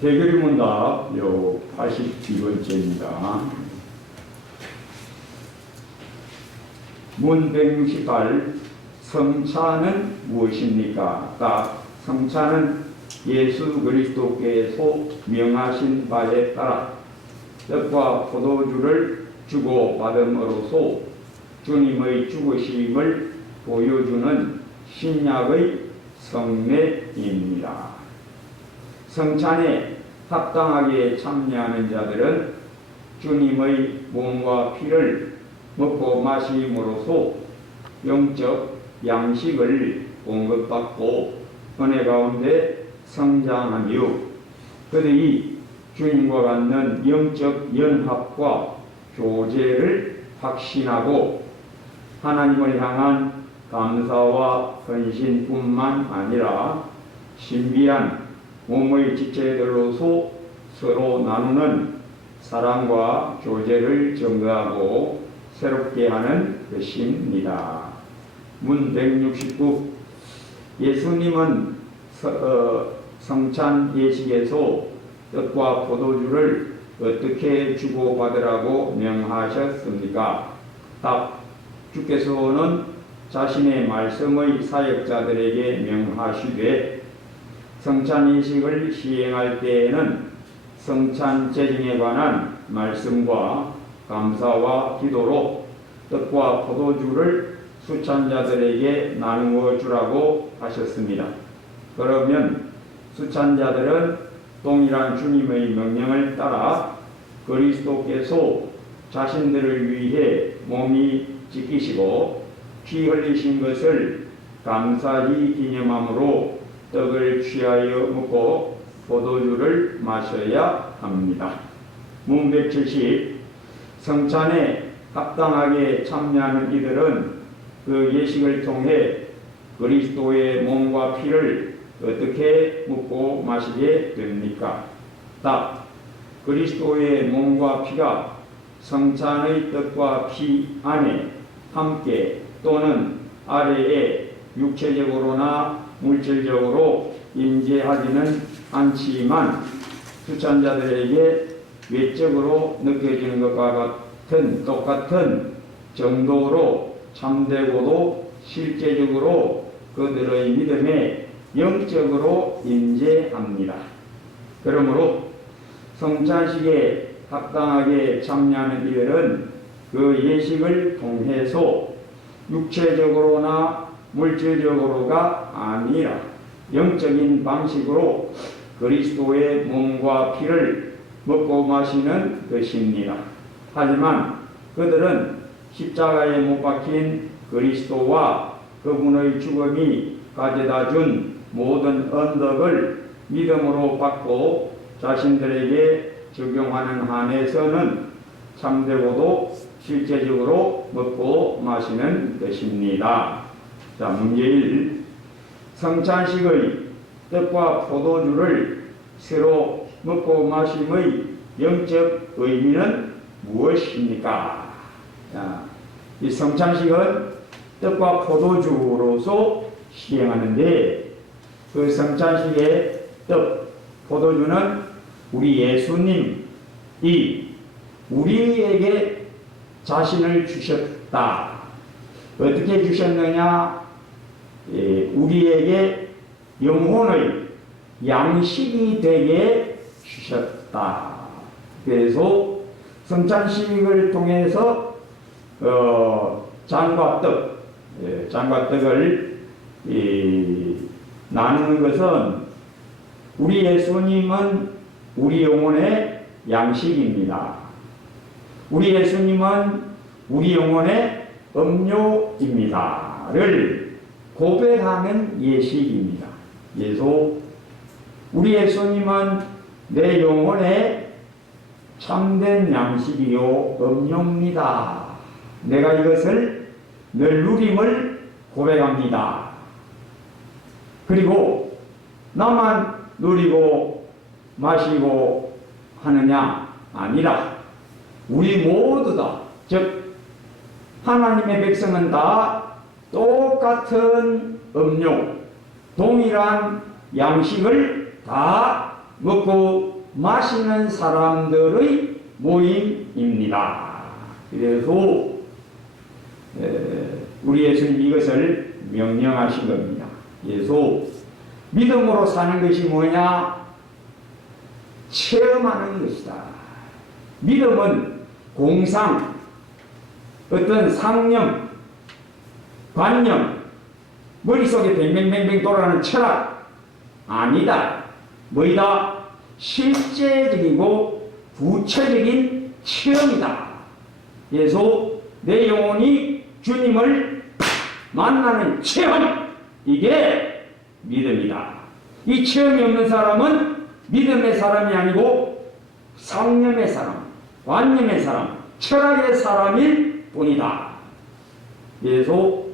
대결의 문답 82번째입니다. 문 168. 성찬은 무엇입니까? 답. 성찬은 예수 그리스도께서 명하신 바에 따라 떡과 포도주를 주고 받음으로써 주님의 죽으심을 보여주는 신약의 성례입니다. 성찬에 합당하게 참여하는 자들은 주님의 몸과 피를 먹고 마심으로써 영적 양식을 공급받고 은혜 가운데 성장하며 그들이 주님과 갖는 영적 연합과 교제를 확신하고 하나님을 향한 감사와 헌신뿐만 아니라 신비한 몸의 지체들로서 서로 나누는 사랑과 교제를 증거하고 새롭게 하는 것입니다. 문 169. 예수님은 성찬 예식에서 떡과 포도주를 어떻게 주고받으라고 명하셨습니까? 답. 주께서는 자신의 말씀의 사역자들에게 명하시되 성찬 예식을 시행할 때에는 성찬 제정에 관한 말씀과 감사와 기도로 떡과 포도주를 수찬자들에게 나누어 주라고 하셨습니다. 그러면 수찬자들은 동일한 주님의 명령을 따라 그리스도께서 자신들을 위해 몸이 찢기시고 피 흘리신 것을 감사히 기념함으로 떡을 취하여 먹고 포도주를 마셔야 합니다. 문 170. 성찬에 합당하게 참여하는 이들은 그 예식을 통해 그리스도의 몸과 피를 어떻게 먹고 마시게 됩니까? 답. 그리스도의 몸과 피가 성찬의 떡과 피 안에 함께 또는 아래에 육체적으로나 물질적으로 임재하지는 않지만 수찬자들에게 외적으로 느껴지는 것과 똑같은 정도로 참되고도 실제적으로 그들의 믿음에 영적으로 임재합니다. 그러므로 성찬식에 합당하게 참여하는 이들은 그 예식을 통해서 육체적으로나 물질적으로가 아니라 영적인 방식으로 그리스도의 몸과 피를 먹고 마시는 것입니다. 하지만 그들은 십자가에 못 박힌 그리스도와 그분의 죽음이 가져다 준 모든 언덕을 믿음으로 받고 자신들에게 적용하는 한에서는 참되고도 실제적으로 먹고 마시는 것입니다. 자, 문제 1. 성찬식의 떡과 포도주를 새로 먹고 마심의 영적 의미는 무엇입니까? 자, 이 성찬식은 떡과 포도주로서 시행하는데 그 성찬식의 떡, 포도주는 우리 예수님이 우리에게 자신을 주셨다. 어떻게 주셨느냐? 우리에게 영혼의 양식이 되게 주셨다. 그래서 성찬식을 통해서 잔과 떡을 나누는 것은 우리 예수님은 우리 영혼의 양식입니다. 우리 예수님은 우리 영혼의 음료입니다를 고백하는 예식입니다. 예수, 우리 예수님은 내 영혼의 참된 양식이요 음료입니다. 내가 이것을 늘 누림을 고백합니다. 그리고 나만 누리고 마시고 하느냐? 아니라 우리 모두 다, 즉 하나님의 백성은 다 똑같은 음료, 동일한 양식을 다 먹고 마시는 사람들의 모임입니다. 그래서 우리 예수님이 이것을 명령하신 겁니다. 그래서 믿음으로 사는 것이 뭐냐? 체험하는 것이다. 믿음은 공상, 어떤 상념, 관념, 머릿속에 뱅뱅뱅뱅 돌아가는 철학 아니다. 뭐이다? 실제적이고 구체적인 체험이다. 그래서 내 영혼이 주님을 만나는 체험, 이게 믿음이다. 이 체험이 없는 사람은 믿음의 사람이 아니고 상념의 사람, 관념의 사람, 철학의 사람일 뿐이다. 그래서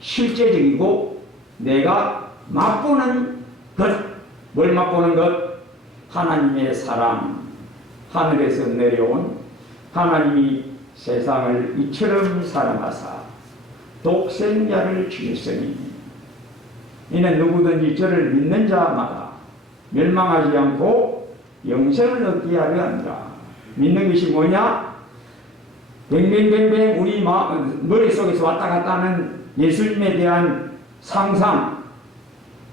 실제적이고 내가 맛보는 것, 뭘 맛보는 것? 하나님의 사랑, 하늘에서 내려온 하나님이 세상을 이처럼 사랑하사 독생자를 주셨으니 이는 누구든지 저를 믿는 자마다 멸망하지 않고 영생을 얻게 하려 합니다. 믿는 것이 뭐냐? 뱅뱅뱅뱅 우리 머릿속에서 왔다 갔다 하는 예수님에 대한 상상,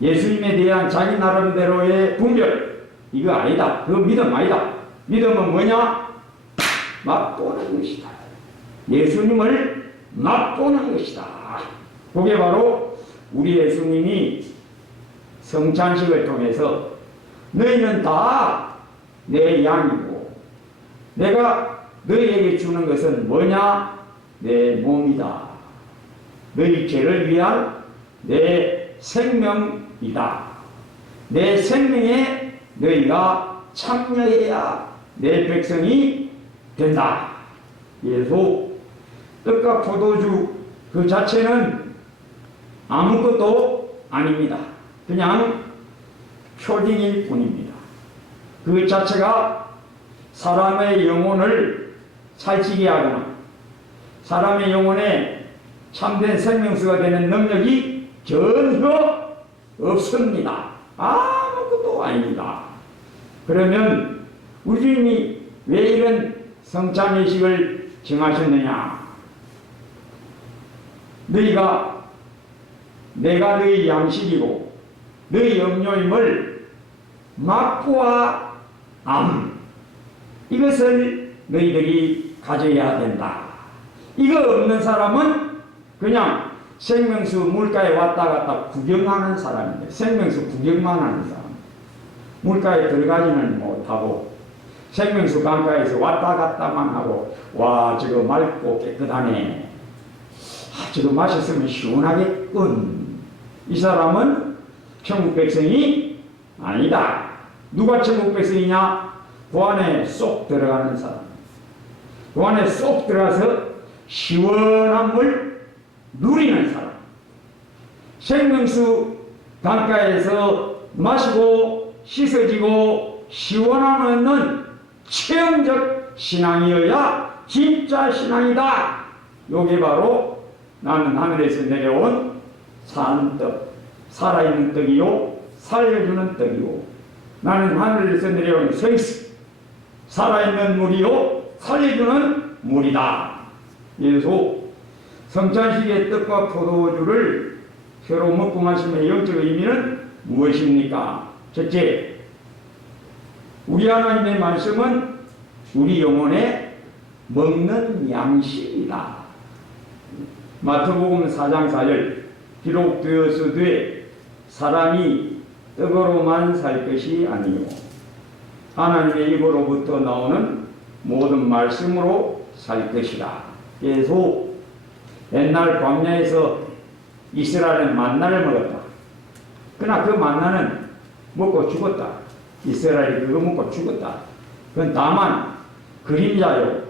예수님에 대한 자기 나름대로의 분별, 이거 아니다. 그거 믿음 아니다. 믿음은 뭐냐? 맛보는 것이다. 예수님을 맛보는 것이다. 그게 바로 우리 예수님이 성찬식을 통해서 너희는 다 내 양이고 내가 너희에게 주는 것은 뭐냐? 내 몸이다. 너희 죄를 위한 내 생명이다. 내 생명에 너희가 참여해야 내 백성이 된다. 그래서 떡과 포도주 그 자체는 아무것도 아닙니다. 그냥 표징일 뿐입니다. 그 자체가 사람의 영혼을 살찌게 하거나 사람의 영혼에 참된 생명수가 되는 능력이 전혀 없습니다. 아무것도 아닙니다. 그러면 우리 주님이 왜 이런 성찬예식을 정하셨느냐? 내가 너희 양식이고 너희 염료임을 맛보아 이것을 너희들이 가져야 된다. 이거 없는 사람은 그냥 생명수 물가에 왔다 갔다 구경하는 사람인데, 생명수 구경만 하는 사람, 물가에 들어가지는 못하고 생명수 강가에서 왔다 갔다만 하고, 와 저거 맑고 깨끗하네, 저거 마셨으면 시원하겠군. 이 사람은 천국 백성이 아니다. 누가 천국 백성이냐? 그 안에 쏙 들어가는 사람, 그 안에 쏙 들어가서 시원한 물 누리는 사람, 생명수 강가에서 마시고 씻어지고 시원함없는 체험적 신앙이어야 진짜 신앙이다. 요게 바로 나는 하늘에서 내려온 산 떡, 살아있는 떡이요 살려주는 떡이요, 나는 하늘에서 내려온 생수, 살아있는 물이요 살려주는 물이다. 그래서 성찬식의 떡과 포도주를 서로 먹고 마시면 영적 의미는 무엇입니까? 첫째, 우리 하나님의 말씀은 우리 영혼에 먹는 양식이다. 마태복음 4장 4절 기록되었으되 사람이 떡으로만 살 것이 아니요 하나님의 입으로부터 나오는 모든 말씀으로 살 것이다. 그래서 옛날 광야에서 이스라엘은 만나를 먹었다. 그러나 그 만나는 먹고 죽었다. 이스라엘이 그거 먹고 죽었다. 그건 다만 그림자요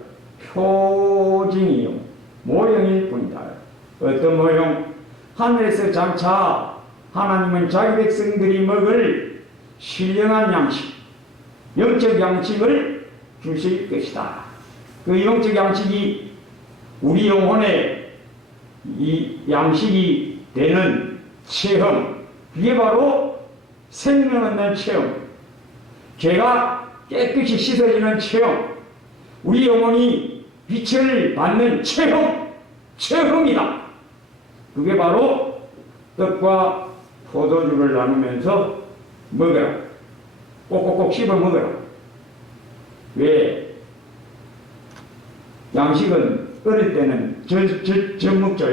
표징이요 모형일 뿐이다. 어떤 모형? 하늘에서 장차 하나님은 자기 백성들이 먹을 신령한 양식, 영적 양식을 주실 것이다. 그 영적 양식이 우리 영혼의 이 양식이 되는 체험, 그게 바로 생명 얻는 체험, 죄가 깨끗이 씻어지는 체험, 우리 영혼이 빛을 받는 체험이다. 그게 바로 떡과 포도주를 나누면서 먹어라. 꼭꼭꼭 씹어 먹어라. 왜? 양식은 어릴 때는 젖 먹죠.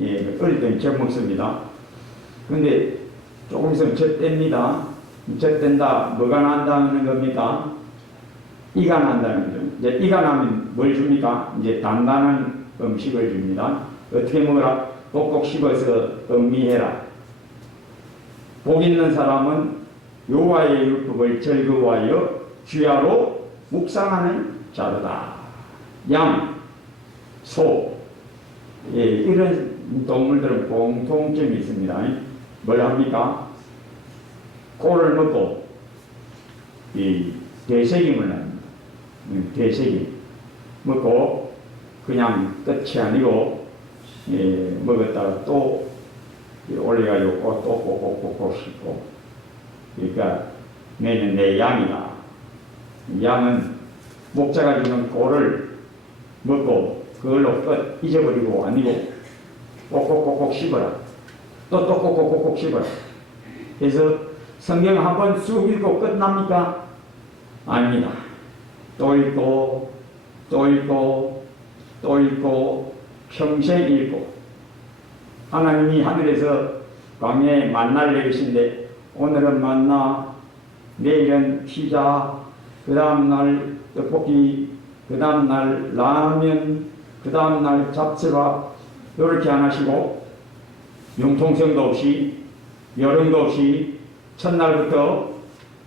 예, 어릴 때는 젖 먹습니다. 근데 조금 있으면 젖 뗍니다. 젖 뗀다. 뭐가 난다는 겁니까? 이가 난다는 거죠. 이제 이가 나면 뭘 줍니까? 이제 단단한 음식을 줍니다. 어떻게 먹어라? 꼭꼭 씹어서 음미해라. 복 있는 사람은 여호와의 율법을 즐거워하여 주야로 묵상하는 자로다. 양, 소, 예, 이런 동물들은 공통점이 있습니다. 뭘 합니까? 꼴을 먹고 이 되새김을 합니다. 되새김 먹고 그냥 끝이 아니고 예, 먹었다가 또 올려가지고 또 꼭꼭꼭꼭 씹고. 그러니까 너는 내 양이다. 양은 목자가 주는 꼴을 먹고 그걸로 끝 잊어버리고 아니고 꼭꼭꼭꼭 씹어라. 또 꼭꼭꼭꼭 씹어라. 그래서 성경 한번 쑥 읽고 끝납니까? 아닙니다. 또 읽고 또 읽고 또 읽고 평생 읽고. 하나님이 하늘에서 광야에 만나를 내리신데 오늘은 만나, 내일은 피자, 그 다음날 떡볶이, 그 다음날 라면, 그 다음날 잡채밥, 이렇게 안 하시고 융통성도 없이 여름도 없이 첫날부터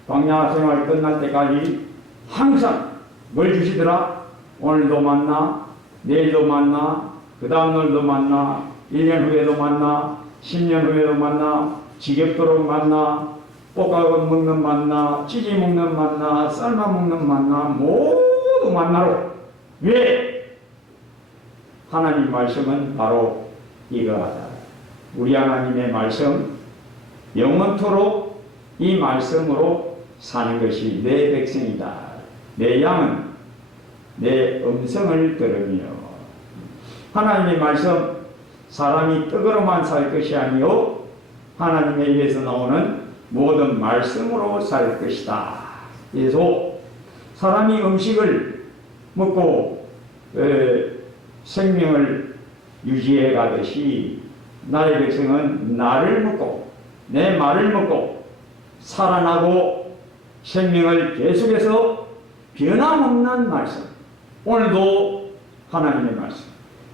광야 생활 끝날 때까지 항상 뭘 주시더라? 오늘도 만나, 내일도 만나, 그 다음날도 만나, 1년 후에도 만나, 10년 후에도 만나, 지겹도록 만나, 볶아 먹는 만나, 찌개 먹는 만나, 삶아 먹는 만나, 모두 만나로. 왜? 하나님 말씀은 바로 이거하다. 우리 하나님의 말씀, 영원토록 이 말씀으로 사는 것이 내 백성이다. 내 양은 내 음성을 들으며. 하나님의 말씀, 사람이 떡으로만 살 것이 아니요 하나님의 입에서 나오는 모든 말씀으로 살 것이다. 그래서 사람이 음식을 먹고 생명을 유지해 가듯이 나의 백성은 나를 먹고 내 말을 먹고 살아나고 생명을 계속해서 변함없는 말씀, 오늘도 하나님의 말씀,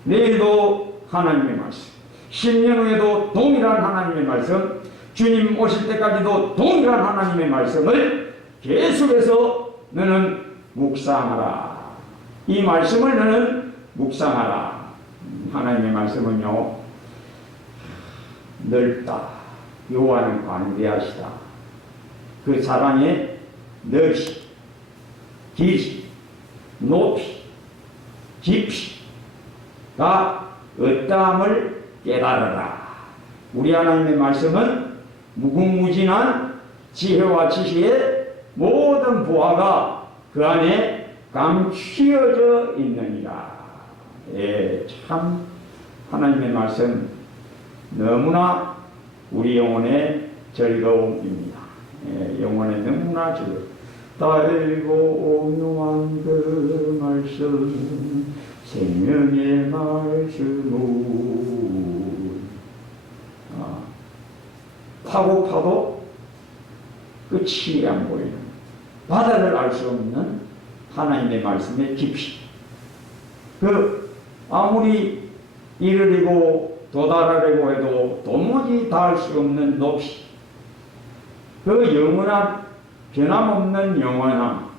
내일도 하나님의 말씀, 10년 후에도 동일한 하나님의 말씀, 주님 오실 때까지도 동일한 하나님의 말씀을 계속해서 너는 묵상하라. 이 말씀을 너는 묵상하라. 하나님의 말씀은요, 넓다. 여호와는 광대하시다. 그 사랑의 넓이, 길이, 높이, 깊이가 어떠함을 깨달아라. 우리 하나님의 말씀은 무궁무진한 지혜와 지식의 모든 보화가 그 안에 감추어져 있느니라. 예, 참 하나님의 말씀 너무나 우리 영혼의 즐거움입니다. 예, 영혼의 너무나 즐거움. 달고 온유한 그 말씀, 생명의 말씀은 파고 끝이 안 보이는, 바다를 알 수 없는 하나님의 말씀의 깊이, 그 아무리 이르려고 도달하려고 해도 도무지 닿을 수 없는 높이, 그 영원한 변함없는 영원함,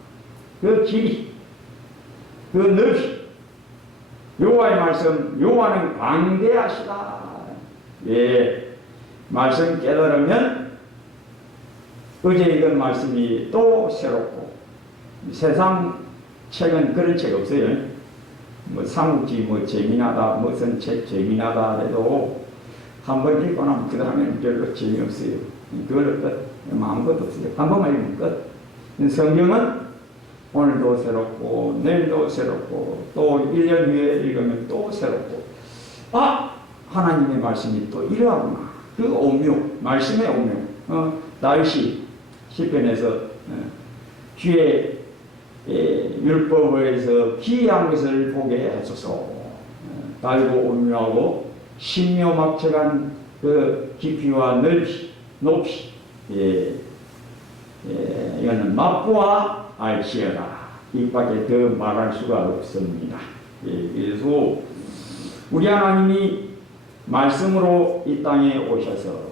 그 길이, 그 넓이, 여호와의 말씀, 여호와는 광대하시다. 예, 말씀 깨달으면 어제 읽은 말씀이 또 새롭고, 세상 책은 그런 책 없어요. 뭐 삼국지 뭐 재미나다, 무슨 책 재미나다 해도 한번 읽고 나면 그 다음에는 별로 재미없어요. 그걸로 끝. 아무것도 없어요. 한 번만 읽으면 끝. 성경은 오늘도 새롭고 내일도 새롭고 또 1년 후에 읽으면 또 새롭고 하나님의 말씀이 또 이러하구나. 그 오묘, 말씀의 오묘. 다윗이 시편에서 주의 율법에서 기이한 것을 보게 하소서. 달고 오묘하고 신묘막측한 그 깊이와 높이 이거는 맛보아 알지어라. 이밖에 더 말할 수가 없습니다. 그래서 우리 하나님이 말씀으로 이 땅에 오셔서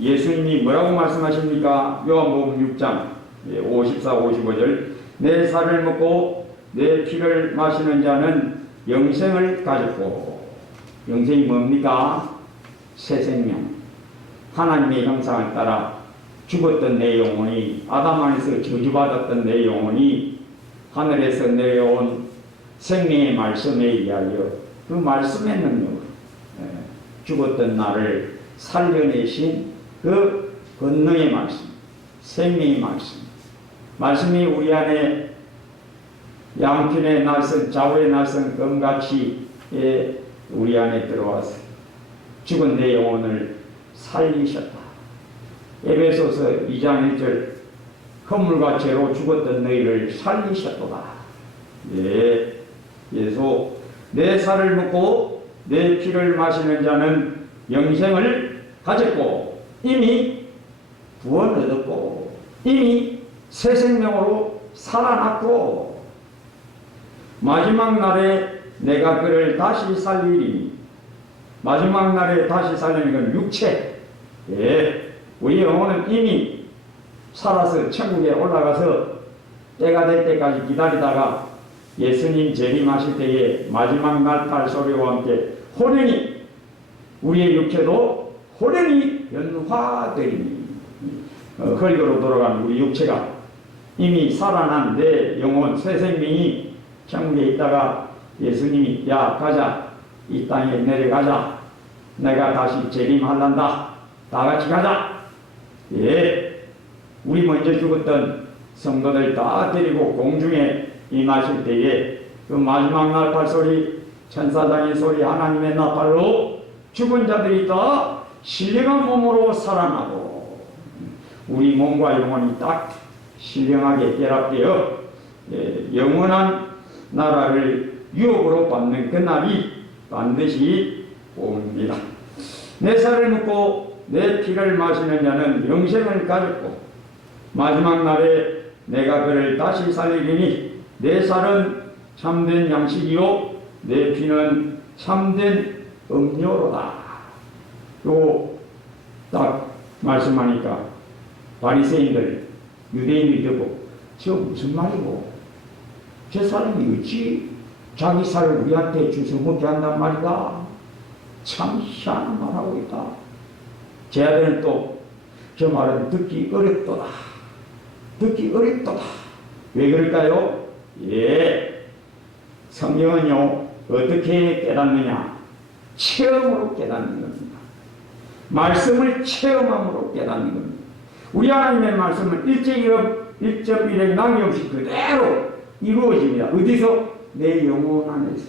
예수님이 뭐라고 말씀하십니까? 요한복음 6장 54, 55절 내 살을 먹고 내 피를 마시는 자는 영생을 가졌고, 영생이 뭡니까? 새 생명. 하나님의 형상을 따라 죽었던 내 영혼이, 아담 안에서 저주받았던 내 영혼이 하늘에서 내려온 생명의 말씀에 의하여 그 말씀의 능력으로 죽었던 나를 살려내신 그 권능의 말씀, 생명의 말씀, 말씀이 우리 안에 양편의 날선, 좌우의 날선 검같이 우리 안에 들어와서 죽은 내 영혼을 살리셨다. 에베소서 2장 1절 허물과 죄로 죽었던 너희를 살리셨도다. 그래서 내 살을 먹고 내 피를 마시는 자는 영생을 가졌고 이미 구원 얻었고 이미 새 생명으로 살아났고 마지막 날에 내가 그를 다시 살리리니, 마지막 날에 다시 살리는 건 육체. 우리 영혼은 이미 살아서 천국에 올라가서 때가 될 때까지 기다리다가 예수님 재림하실 때에 마지막 날 발소리와 함께 호련히 우리의 육체도 호련히 변화되리니, 흙으로 돌아간 우리 육체가 이미 살아난 내 영혼 새 생명이 천국에 있다가 예수님이 야 가자, 이 땅에 내려가자, 내가 다시 재림할란다, 다 같이 가자. 우리 먼저 죽었던 성도들 다 데리고 공중에 임하실 때에 그 마지막 날 발소리, 천사장의 소리, 하나님의 나팔로 죽은 자들이 다 신령한 몸으로 살아나고 우리 몸과 영혼이 딱 신령하게 결합되어 영원한 나라를 유업으로 받는 그날이 반드시 옵니다. 내 살을 먹고 내 피를 마시는 자는 영생을 가졌고 마지막 날에 내가 그를 다시 살리리니 내 살은 참된 양식이요 내 피는 참된 음료로다. 또 딱 말씀하니까 바리새인들 유대인이 듣고 저 무슨 말이고 저 사람이 어찌 자기 살을 우리한테 주워 먹게 한단 말이다. 참 희한한 말하고 있다. 제 아들은 또 저 말은 듣기 어렵도다. 듣기 어렵도다. 왜 그럴까요? 성경은요 어떻게 깨닫느냐? 체험으로 깨닫는 겁니다. 말씀을 체험함으로 깨닫는 겁니다. 우리 하나님의 말씀은 1.1의 낭비없이 그대로 이루어집니다. 어디서? 내 영혼 안에서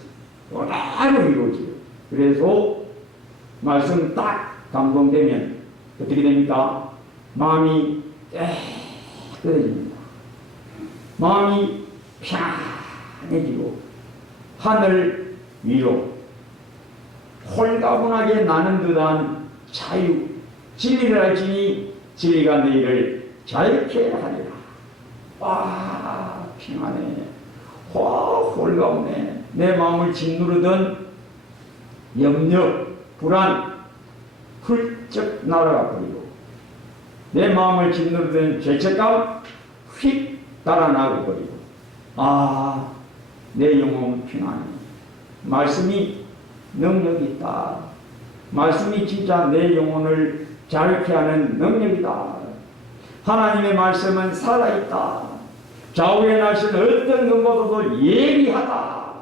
그대로 이루어져요. 그래서 말씀 딱 감동되면 어떻게 됩니까? 마음이 깨끗해집니다. 마음이 편해지고 하늘 위로 홀가분하게 나는 듯한 자유, 진리를 알지니 진리가 너희를 자유케 하리라. 평안해. 홀가분해. 내 마음을 짓누르던 염려, 불안 훌쩍 날아가 버리고 내 마음을 짓누르던 죄책감 휙 달아나고 버리고 내 영혼은 평안해. 말씀이 능력이 있다. 말씀이 진짜 내 영혼을 자유케 하는 능력이다. 하나님의 말씀은 살아있다. 좌우의 날씨는 어떤 것보다도 예리하다.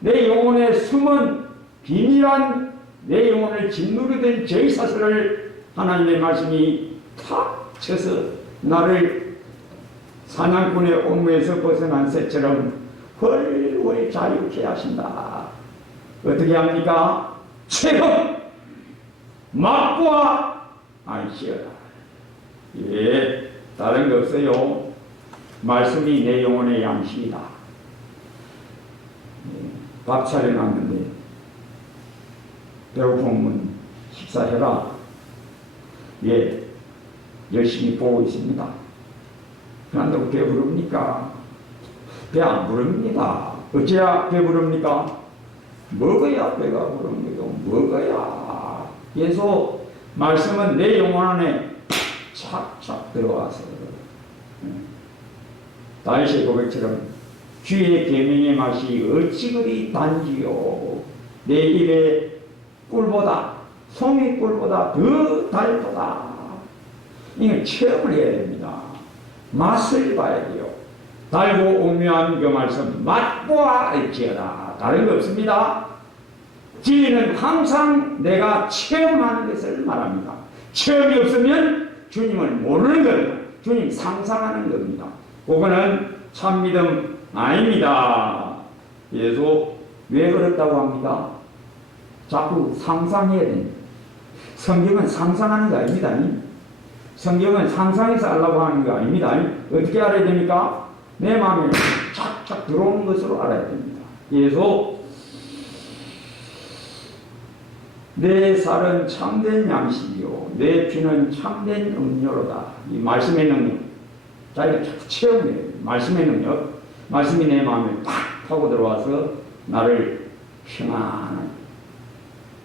내 영혼의 숨은 비밀한 내 영혼을 짓누르던 죄의 사슬을 하나님의 말씀이 탁 쳐서 나를 사냥꾼의 옥무에서 벗어난 새처럼 훨훨 자유케 하신다. 어떻게 합니까? 체험 맛보아 안시어라. 예, 다른 거 없어요. 말씀이 내 영혼의 양식이다. 예, 밥 차려놨는데 배고프면 식사해라. 예, 열심히 보고 있습니다. 그런다고 배부릅니까? 배 안 부릅니다. 어째야 배부릅니까? 먹어야 배가 부른 거요. 먹어야. 그래서 말씀은 내 영혼 안에 착착 들어와서 다윗의 고백처럼 주의 계명의 맛이 어찌 그리 단지요. 내 입에 꿀보다 송이 꿀보다 더 달도다. 이걸 체험을 해야 됩니다. 맛을 봐야 돼요. 달고 오묘한 그 말씀 맛보아 알지어다. 다른 거 없습니다. 진리는 항상 내가 체험하는 것을 말합니다. 체험이 없으면 주님을 모르는 겁니다. 주님 상상하는 겁니다. 그거는 참 믿음 아닙니다. 그래서 왜 그렇다고 합니까? 자꾸 상상해야 됩니다. 성경은 상상하는 거 아닙니다. 성경은 상상해서 하려고 하는 거 아닙니다. 어떻게 알아야 됩니까? 내 마음에 착착 들어오는 것으로 알아야 됩니다. 그래서 내 살은 참된 양식이요 내 피는 참된 음료로다. 이 말씀의 능력 자기가 자꾸 체험해요. 말씀의 능력 말씀이 내 마음에 팍 하고 들어와서 나를 평안하게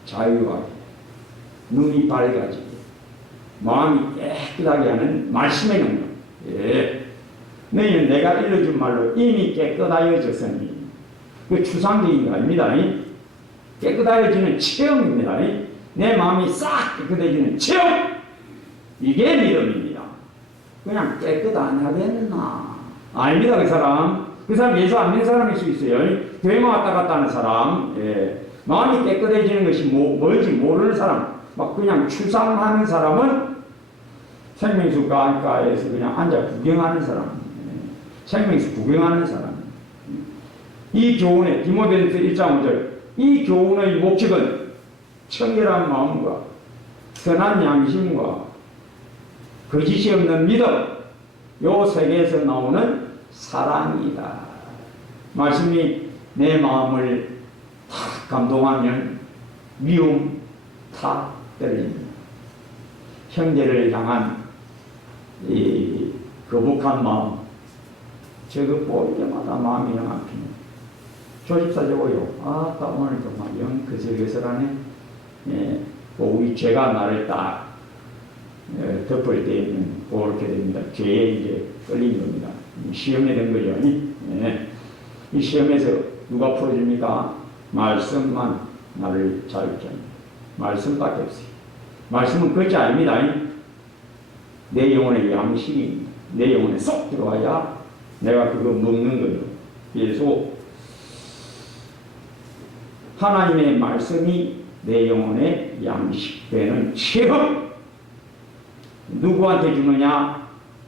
자유하게 눈이 밝아지게 마음이 깨끗하게 하는 말씀의 능력. 예. 너희는 내가 일러준 말로 이미 깨끗하여졌으니 그 추상적인 거 아닙니다. 깨끗하여지는 체험입니다. 내 마음이 싹 깨끗해지는 체험. 이게 믿음입니다. 그냥 깨끗 안 하겠나? 아닙니다. 그 사람 예수 안 믿는 사람일 수 있어요. 교회만 왔다 갔다 하는 사람. 예. 마음이 깨끗해지는 것이 뭔지 모르는 사람, 막 그냥 추상하는 사람은 생명수가에서 그냥 앉아 구경하는 사람. 생명수 구경하는 사람. 이 교훈의 디모데전서 1장 5절 이 교훈의 목적은 청결한 마음과 선한 양심과 거짓이 없는 믿음 요 세계에서 나오는 사랑이다. 말씀이 내 마음을 탁 감동하면 미움 탁 떨립니다. 형제를 향한 이 거북한 마음 저거 볼 때마다 마음이 영 아픕니다. 조집사 저거요. 아따 오늘 정말 영 그슬그슬하네. 예, 우리 죄가 나를 딱 덮을 때에는 그렇게 됩니다. 죄에 이제 끌린 겁니다. 시험에 된 거죠. 예. 이 시험에서 누가 풀어줍니까? 말씀만 나를 자유케 합니다. 말씀밖에 없어요. 말씀은 그것이 아닙니다. 내 영혼의 양식입니다. 내 영혼에 쏙 들어와야 내가 그거 먹는 거예요. 그래서 하나님의 말씀이 내 영혼의 양식되는 체험. 누구한테 주느냐?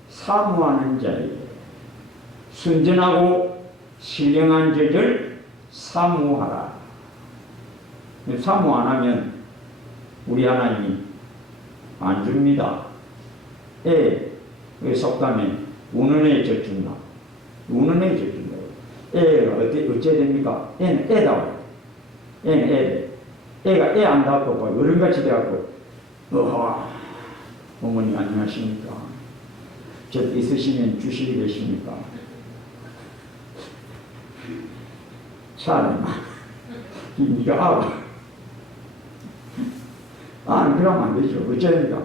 사모하는 자에게. 순전하고 신령한 죄를 사모하라. 사모 안 하면 우리 하나님이 안 줍니다. 속담에 우는 애 젖준다. 우는 애 젖준다고. 애가 어째 됩니까? 애는 애다워요. 애는 애가 애 안 닿고 어른같이 돼갖고 어머니 안녕하십니까? 저 있으시면 주시게 되십니까? 차례만 니가 하고 그러면 안 되죠. 어쩌니까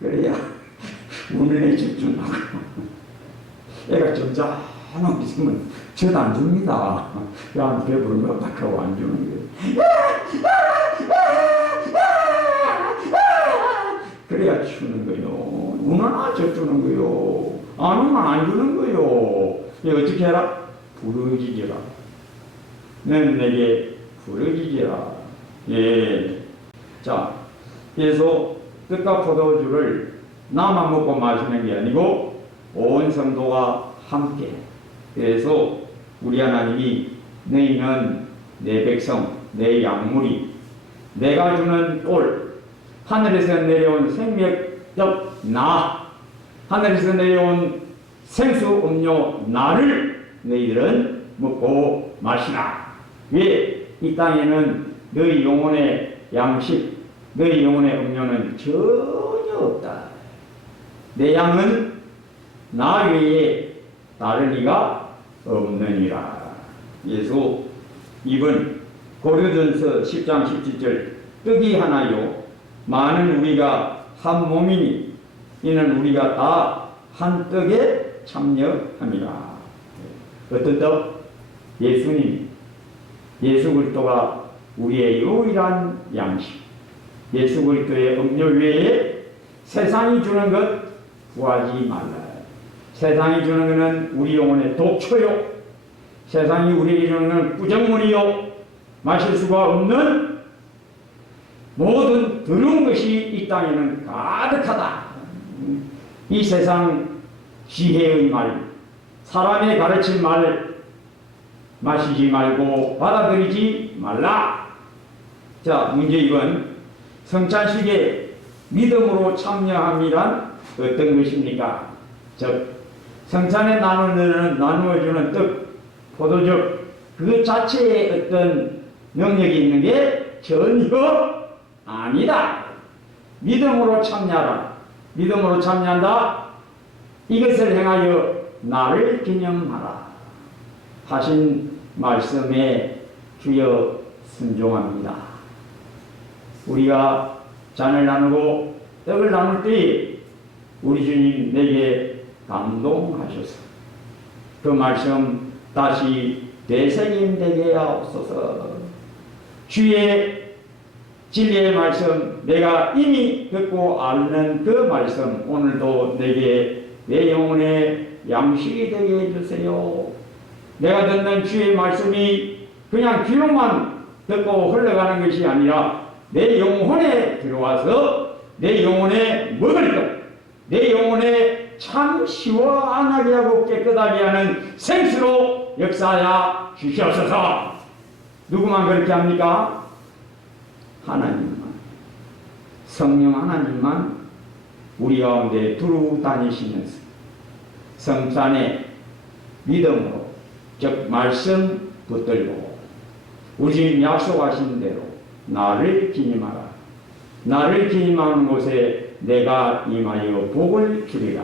그래야 우는 애 집중하고 애가 점잖하게 있으면 저도 안 줍니다. 야 배부른 거 딱 하고 안 주는 거예요. 그래야 주는 거요. 우는 저 주는 거요. 안 오면 안 주는 거요. 어떻게 해라? 부르짖으라. 너는 내게 부르짖으라. 예. 자, 그래서 떡과 포도주를 나만 먹고 마시는 게 아니고 온 성도가 함께. 그래서 우리 하나님이 너희는 내 백성, 내 양물이 내가 주는 꼴, 하늘에서 내려온 생명적 나, 하늘에서 내려온 생수 음료 나를 너희들은 먹고 마시라. 왜? 이 땅에는 너희 영혼의 양식, 너희 영혼의 음료는 전혀 없다. 내 양은 나 외에 다른 이가 없느니라. 예수 이번 고린도전서 10장 17절 떡이 하나요 많은 우리가 한 몸이니 이는 우리가 다 한 떡에 참여함이라. 어떤 떡? 예수님, 예수 그리스도가 우리의 유일한 양식. 예수 그리스도의 음료 외에 세상이 주는 것 구하지 말라. 세상이 주는 것은 우리 영혼의 독초요, 세상이 우리에게 주는 것은 부정물이요, 마실 수가 없는 모든 더러운 것이 이 땅에는 가득하다. 이 세상 지혜의 말, 사람의 가르친 말 마시지 말고 받아들이지 말라. 자, 문제 2번. 성찬식에 믿음으로 참여함이란 어떤 것입니까? 즉, 성찬에 나누어주는 떡, 포도주 그 자체에 어떤 능력이 있는 게 전혀 아니다. 믿음으로 참여하라. 믿음으로 참여한다. 이것을 행하여 나를 기념하라. 하신 말씀에 주여 순종합니다. 우리가 잔을 나누고 떡을 나눌 때 우리 주님 내게 감동하셔서 그 말씀 다시 되새김되게 하옵소서. 주의 진리의 말씀, 내가 이미 듣고 아는 그 말씀 오늘도 내게 내 영혼의 양식이 되게 해주세요. 내가 듣는 주의 말씀이 그냥 귀로만 듣고 흘러가는 것이 아니라 내 영혼에 들어와서 내 영혼에 먹을 것, 내 영혼에 참 시원하게 하고 깨끗하게 하는 생수로 역사하여 주시옵소서. 누구만 그렇게 합니까? 하나님만, 성령 하나님만 우리 가운데 두루 다니시면서 성찬에 믿음으로, 즉 말씀 붙들고 우리 주님 약속하신 대로 나를 기념하라. 나를 기념하는 곳에 내가 임하여 복을 주리라.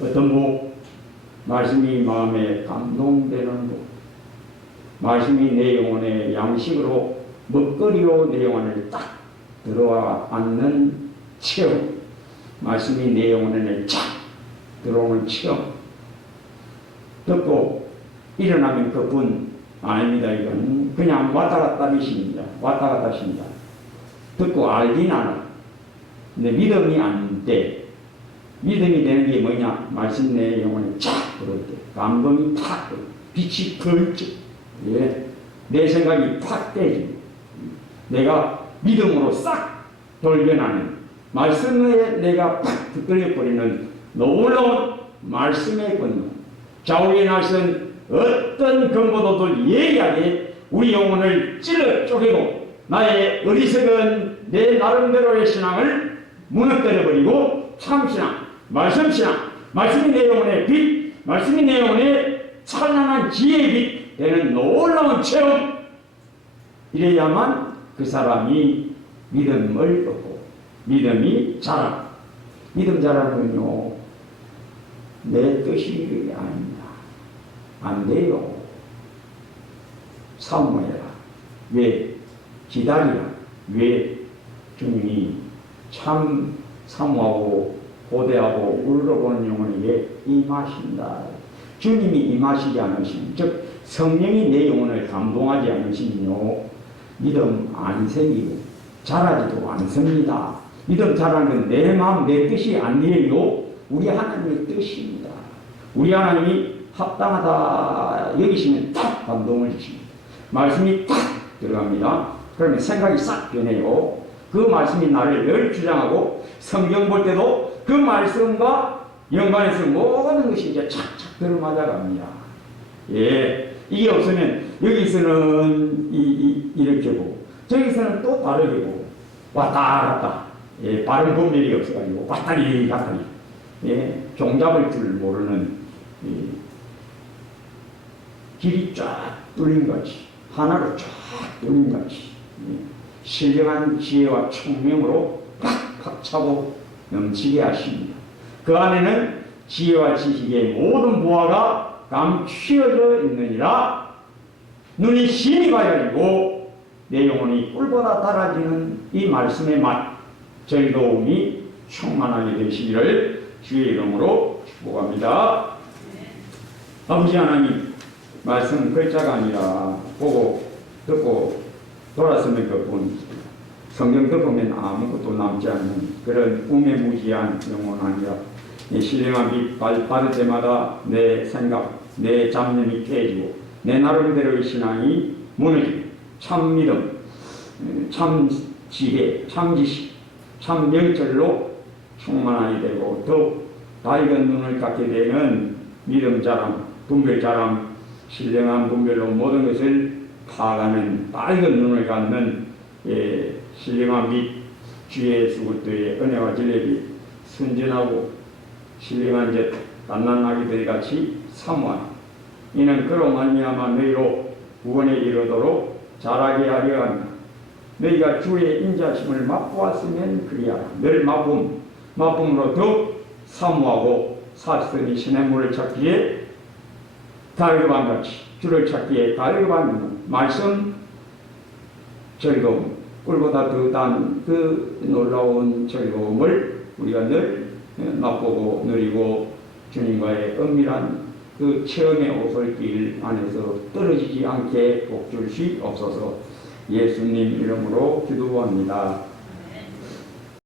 어떤 복? 말씀이 마음에 감동되는 복, 말씀이 내 영혼의 양식으로 먹거리로 내 영혼을 딱 들어와 앉는 체험, 말씀이 내 영혼에 착 들어오는 체험. 듣고 일어나면 그뿐 아닙니다. 이건 그냥 왔다 갔다 하십니다. 왔다 갔다 하십니다. 듣고 알긴 알아. 근데 믿음이 안 돼. 믿음이 되는 게 뭐냐? 말씀 내 영혼에 착 들어올 때 감동이 탁 들어, 빛이 걸쳐. 예. 내 생각이 팍 깨지. 내가 믿음으로 싹 돌변하는 말씀에 내가 팍 붙들려버리는 놀라운 말씀의 권능. 좌우의 날선 어떤 근거도들 예리하게 우리 영혼을 찔러 쪼개고 나의 어리석은 내 나름대로의 신앙을 무너뜨려버리고 참신앙, 말씀신앙, 말씀이 내 영혼의 빛, 말씀이 내 영혼의 찬란한 지혜의 빛 되는 놀라운 체험. 이래야만 그 사람이 믿음을 얻고 믿음이 자라. 믿음 자라는군요. 내 뜻이 아닙니다. 안 돼요. 사모해라. 왜? 기다리라. 왜? 주님이 참 사모하고 고대하고 울어보는 영혼에게 임하신다. 주님이 임하시지 않으시면, 즉 성령이 내 영혼을 감동하지 않으시면요 믿음 안 생기고 자라지도 않습니다. 믿음 자라는 건 내 마음 내 뜻이 아니에요. 우리 하나님의 뜻입니다. 우리 하나님이 합당하다 여기시면 탁 감동을 주십니다. 말씀이 탁 들어갑니다. 그러면 생각이 싹 변해요. 그 그 말씀이 나를 늘 주장하고 성경 볼 때도 그 말씀과 연관해서 모든 것이 이제 착착 들어맞아갑니다. 예, 이게 없으면 여기서는 이렇게 보고 저기서는 또 다르게 보고 왔다 갔다, 예, 바른 분별이 없어가지고 왔다리 갔다리, 예, 종잡을 줄 모르는 길이 쫙 뚫린 같이, 하나로 쫙 뚫린 같이, 예, 신령한 지혜와 총명으로 팍팍 차고 넘치게 하십니다. 그 안에는 지혜와 지식의 모든 보화가 감추어져 있느니라. 눈이 심히 가려지고 내 영혼이 꿀보다 달아지는 이 말씀의 맛, 즐거움이 충만하게 되시기를 주의 이름으로 축복합니다. 아버지 하나님, 말씀 글자가 아니라 보고 듣고 돌았으면 그뿐, 성경 덮으면 아무것도 남지 않는 그런 우매무지한 영혼 아니라 신령한 빛 받을 때마다 내 생각, 내 잡념이 깨지고 내 나름대로의 신앙이 무너지고 참 믿음, 참 지혜, 참 지식, 참 명철로 충만하게 되고 더욱 밝은 눈을 갖게 되는 믿음 자랑, 분별 자랑, 신령한 분별로 모든 것을 파악하는 밝은 눈을 갖는 신령한 빛, 주의 수구도의 은혜와 진리비 순전하고 신령한 제 단란하게 되 같이 사모하니 이는 그로 말미암아 너희로 구원에 이르도록 자라게 하려 합니다. 너희가 주의 인자심을 맛보았으면 그리하라. 늘 맛봄으로 더욱 사모하고 사스니 신의 물을 찾기에 다르반 같이 주를 찾기에 다르반 말씀 즐거움, 꿀보다 더 단 그 놀라운 즐거움을 우리가 늘 맛보고 누리고 주님과의 은밀한 그 체험의 오솔길 안에서 떨어지지 않게 복 주시옵소서. 예수님 이름으로 기도합니다.